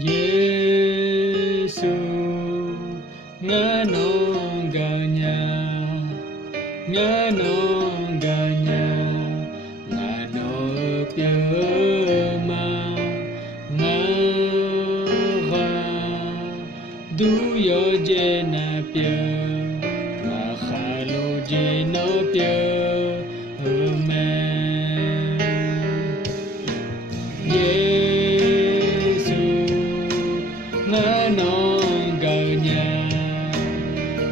Giêsu ngano ganya ngano pyama ngara du yo jena pya khalo jeno pya amen. Giêsu ngano ganya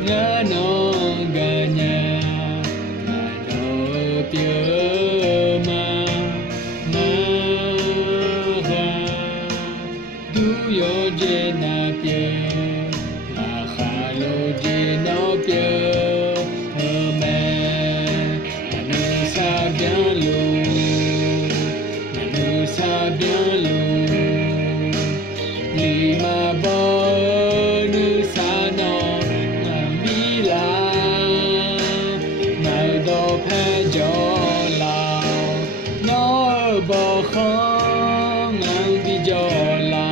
ngano pyama ngara du yo jena pya khalo jeno pya amen. Ngano sa bien lo lima bonne sana ngamila mai do phe jo lao no bo khong ngang bi jo la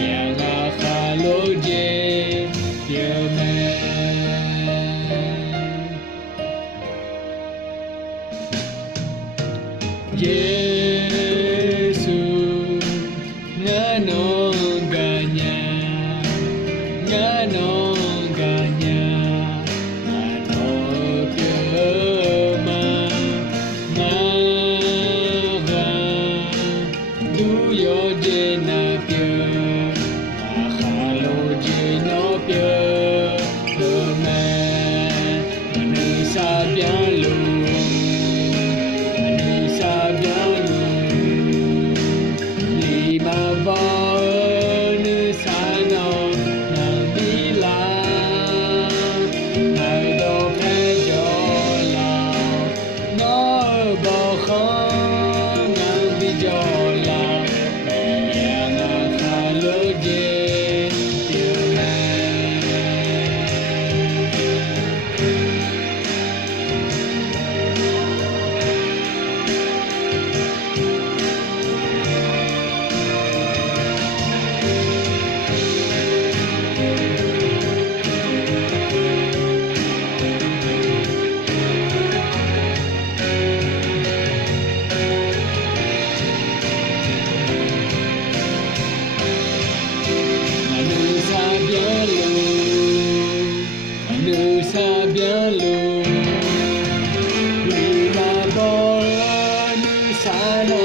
ya ga kha lo je ye me. Giêsu ngano ganya ngano pyama ngara du yo jena pya khalo jeno pya amen. Manusia bien lo lima bonne sana ngamila mai do phe jo lao no bo khong ngang bi jo la ya nga kha lo je pya Manusia bien lo lima bonne sana